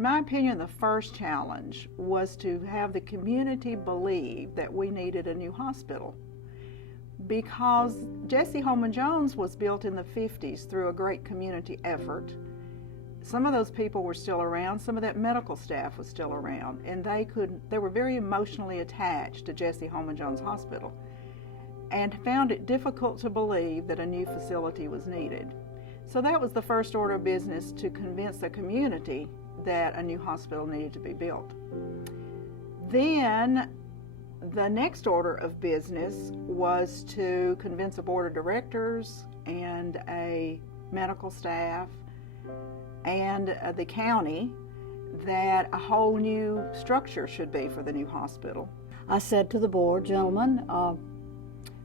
In my opinion, the first challenge was to have the community believe that we needed a new hospital, because Jesse Holman Jones was built in the 50s through a great community effort. Some of those people were still around, some of that medical staff was still around, and they were very emotionally attached to Jesse Holman Jones Hospital and found it difficult to believe that a new facility was needed. So that was the first order of business, to convince the community that a new hospital needed to be built. Then the next order of business was to convince a board of directors and a medical staff and the county that a whole new structure should be for the new hospital. I said to the board, gentlemen,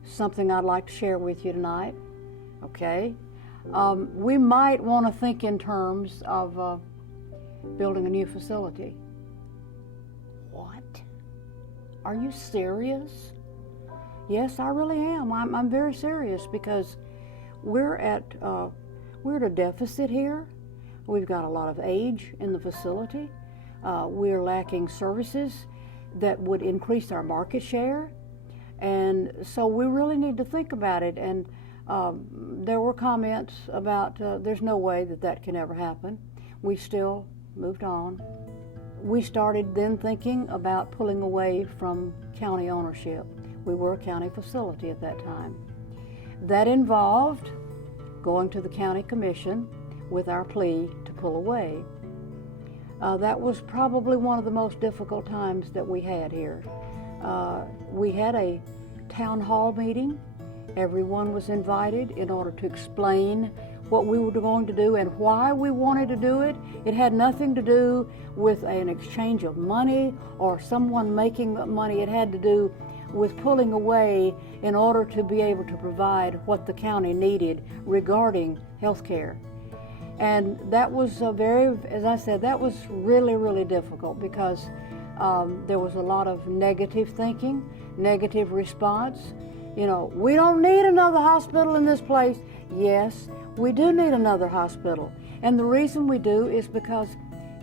something I'd like to share with you tonight, okay? We might want to think in terms of building a new facility. What? Are you serious? Yes, I really am. I'm very serious, because we're at a deficit here. We've got a lot of age in the facility. We're lacking services that would increase our market share. And so we really need to think about it. And there were comments about there's no way that can ever happen. We still moved on. We started then thinking about pulling away from county ownership. We were a county facility at that time. That involved going to the county commission with our plea to pull away. That was probably one of the most difficult times that we had here. We had a town hall meeting. Everyone was invited in order to explain what we were going to do and why we wanted to do it. It had nothing to do with an exchange of money or someone making money. It had to do with pulling away in order to be able to provide what the county needed regarding health care. And that was as I said, that was really, really difficult, because there was a lot of negative thinking, negative response. You know, we don't need another hospital in this place. Yes, we do need another hospital. And the reason we do is because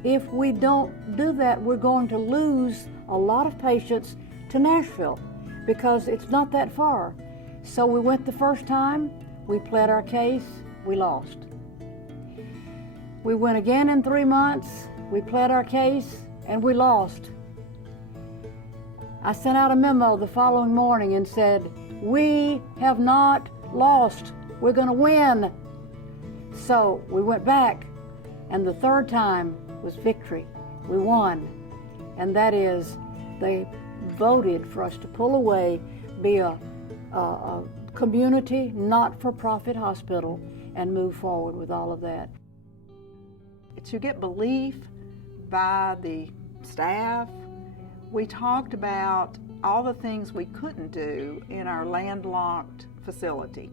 if we don't do that, we're going to lose a lot of patients to Nashville, because it's not that far. So we went the first time, we pled our case, we lost. We went again in 3 months, we pled our case, and we lost. I sent out a memo the following morning and said, we have not lost, we're going to win. So we went back, and the third time was victory. We won. And that is, they voted for us to pull away, be a community, not-for-profit hospital, and move forward with all of that. To get belief by the staff, we talked about all the things we couldn't do in our landlocked facility.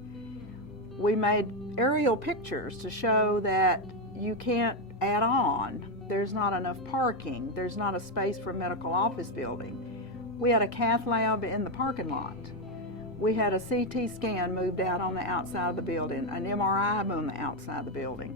We made aerial pictures to show that you can't add on. There's not enough parking. There's not a space for a medical office building. We had a cath lab in the parking lot. We had a CT scan moved out on the outside of the building, an MRI on the outside of the building.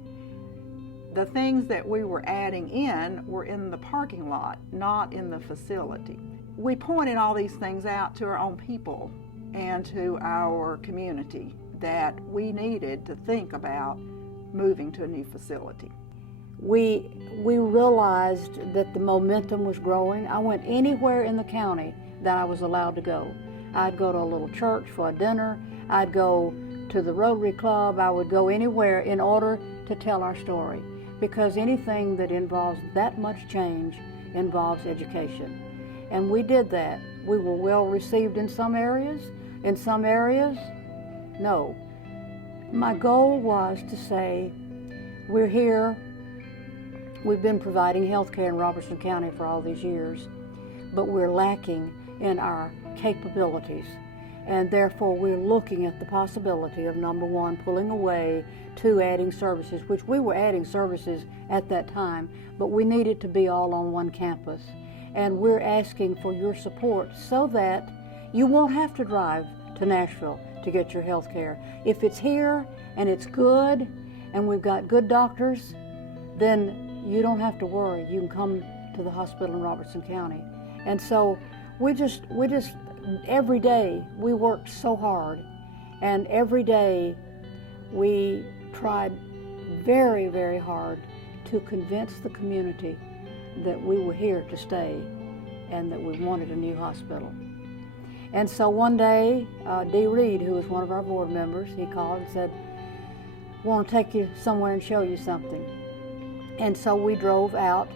The things that we were adding in were in the parking lot, not in the facility. We pointed all these things out to our own people and to our community that we needed to think about moving to a new facility. We realized that the momentum was growing. I went anywhere in the county that I was allowed to go. I'd go to a little church for a dinner. I'd go to the Rotary Club. I would go anywhere in order to tell our story, because anything that involves that much change involves education. And we did that. We were well received in some areas. In some areas, no. My goal was to say, we're here. We've been providing health care in Robertson County for all these years, but we're lacking in our capabilities. And therefore, we're looking at the possibility of, number one, pulling away, two, adding services, which we were adding services at that time, but we need it to be all on one campus. And we're asking for your support so that you won't have to drive to Nashville to get your health care. If it's here and it's good and we've got good doctors, then you don't have to worry. You can come to the hospital in Robertson County. And so we just every day we worked so hard, and every day we tried very, very hard to convince the community that we were here to stay and that we wanted a new hospital. And so one day, Dee Reed, who was one of our board members, he called and said, "I want to take you somewhere and show you something." And so we drove out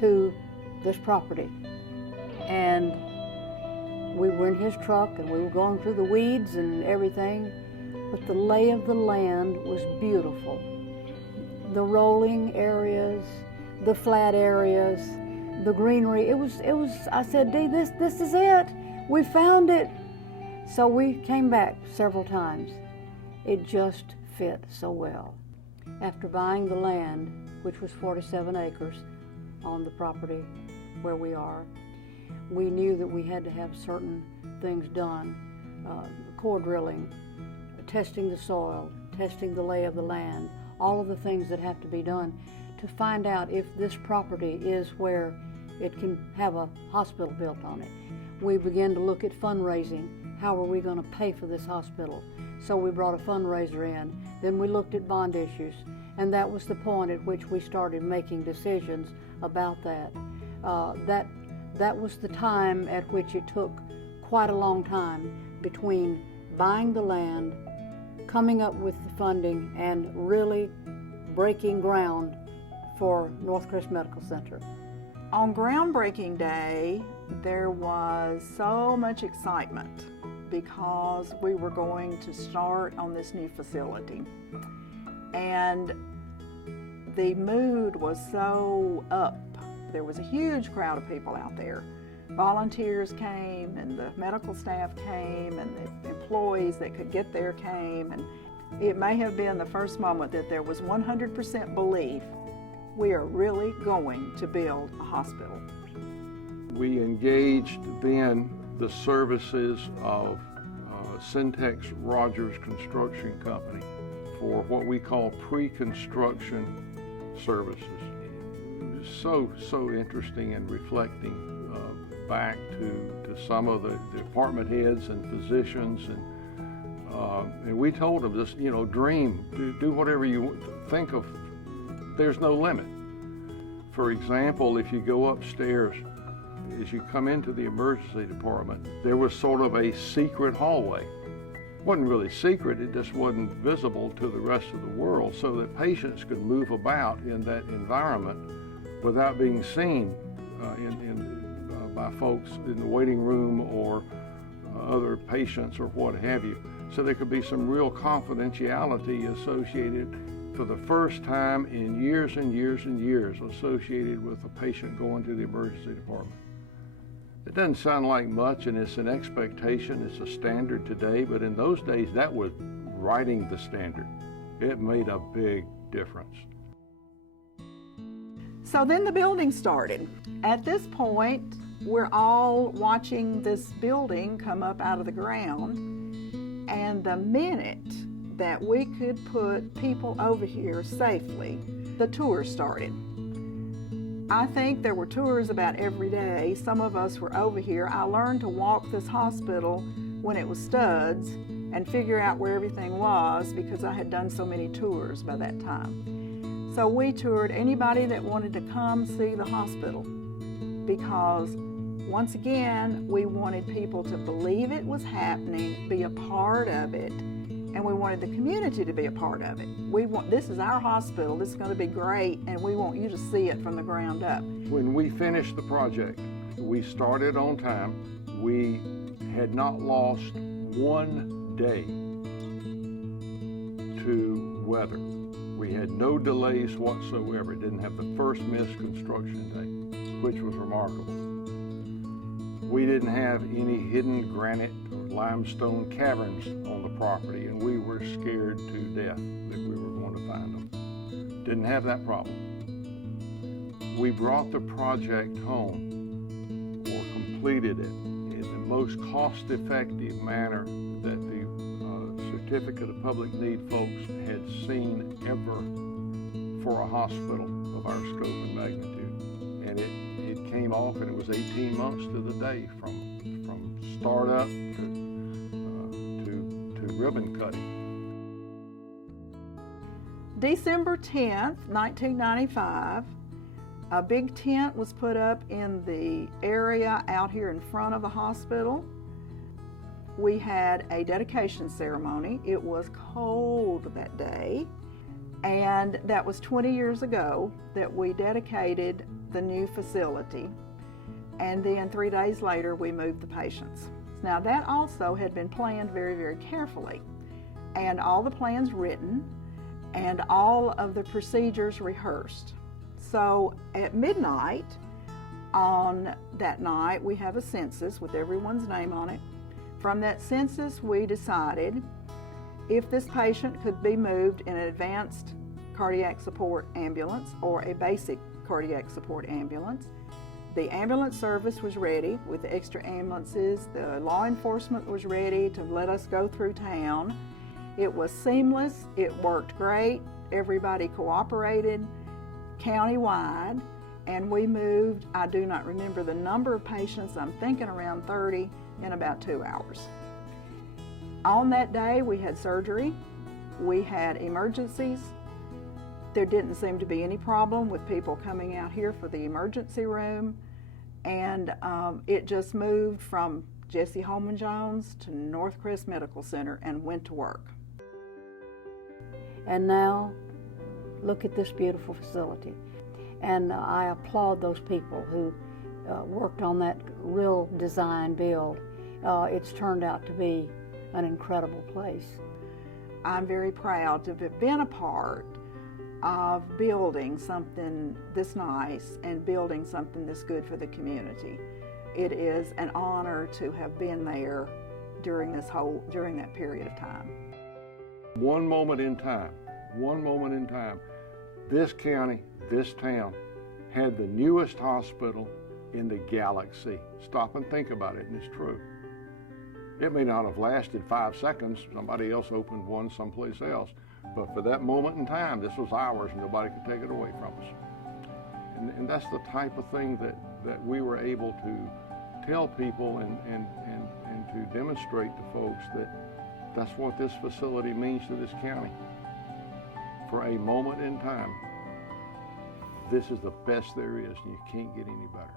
to this property, and we were in his truck and we were going through the weeds and everything, but the lay of the land was beautiful. The rolling areas, the flat areas, the greenery, it was, I said, "Dee, this is it. We found it." So we came back several times. It just fit so well. After buying the land, which was 47 acres on the property where we are, we knew that we had to have certain things done, core drilling, testing the soil, testing the lay of the land, all of the things that have to be done to find out if this property is where it can have a hospital built on it. We began to look at fundraising. How are we going to pay for this hospital? So we brought a fundraiser in. Then we looked at bond issues, and that was the point at which we started making decisions about that. That was the time at which it took quite a long time between buying the land, coming up with the funding, and really breaking ground for NorthCrest Medical Center. On groundbreaking day, there was so much excitement because we were going to start on this new facility. And the mood was so up. There was a huge crowd of people out there. Volunteers came, and the medical staff came, and the employees that could get there came. And it may have been the first moment that there was 100% belief we are really going to build a hospital. We engaged then the services of Syntex Rogers Construction Company for what we call pre-construction services. It was so interesting and reflecting back to some of the department heads and physicians, and we told them this, dream, do whatever you think of. There's no limit. For example, if you go upstairs, as you come into the emergency department, there was sort of a secret hallway. It wasn't really secret, it just wasn't visible to the rest of the world, so that patients could move about in that environment without being seen by folks in the waiting room or other patients or what have you. So there could be some real confidentiality associated for the first time in years and years and years associated with a patient going to the emergency department. It doesn't sound like much, and it's an expectation, it's a standard today, but in those days that was writing the standard. It made a big difference. So then the building started. At this point, we're all watching this building come up out of the ground, and the minute that we could put people over here safely, the tours started. I think there were tours about every day. Some of us were over here. I learned to walk this hospital when it was studs and figure out where everything was because I had done so many tours by that time. So we toured anybody that wanted to come see the hospital because once again, we wanted people to believe it was happening, be a part of it, and we wanted the community to be a part of it. This is our hospital, this is going to be great, and we want you to see it from the ground up. When we finished the project, we started on time. We had not lost one day to weather. We had no delays whatsoever. Didn't have the first missed construction day, which was remarkable. We didn't have any hidden granite or limestone caverns on the property, and we were scared to death that we were going to find them. Didn't have that problem. We brought the project home, or completed it, in the most cost-effective manner that the Certificate of Public Need folks had seen ever for a hospital of our scope and magnitude. And it came off, and it was 18 months to the day from start up to ribbon cutting. December 10th, 1995, a big tent was put up in the area out here in front of the hospital. We had a dedication ceremony. It was cold that day, and that was 20 years ago that we dedicated the new facility. And then 3 days later, we moved the patients. Now that also had been planned very, very carefully, and all the plans written, and all of the procedures rehearsed. So at midnight on that night, we have a census with everyone's name on it. From that census, we decided if this patient could be moved in an advanced cardiac support ambulance or a basic cardiac support ambulance. The ambulance service was ready with the extra ambulances. The law enforcement was ready to let us go through town. It was seamless. It worked great. Everybody cooperated countywide, and we moved, I do not remember the number of patients, I'm thinking around 30 in about 2 hours. On that day, we had surgery. We had emergencies. There didn't seem to be any problem with people coming out here for the emergency room, and it just moved from Jesse Holman Jones to NorthCrest Medical Center and went to work. And now, look at this beautiful facility. And I applaud those people who worked on that real design build. It's turned out to be an incredible place. I'm very proud to have been a part of building something this nice and building something this good for the community. It is an honor to have been there during that period of time. One moment in time, this county, this town, had the newest hospital in the galaxy. Stop and think about it, and it's true. It may not have lasted 5 seconds. Somebody else opened one someplace else. But for that moment in time, this was ours, and nobody could take it away from us. And that's the type of thing that we were able to tell people and to demonstrate to folks that that's what this facility means to this county. For a moment in time, this is the best there is, and you can't get any better.